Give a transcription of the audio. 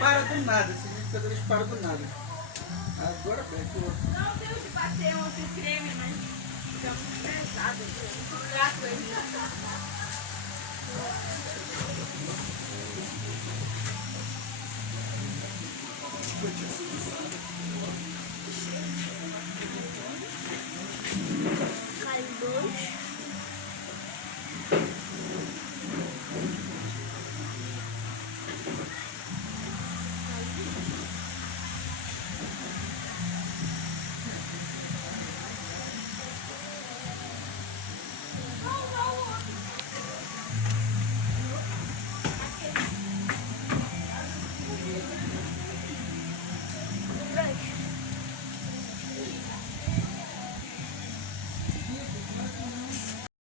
para do nada, esses liquidificadores param do nada. Agora pegou. Não, deu de bater ontem o creme, mas fica muito pesado, muito gato ele. Putz.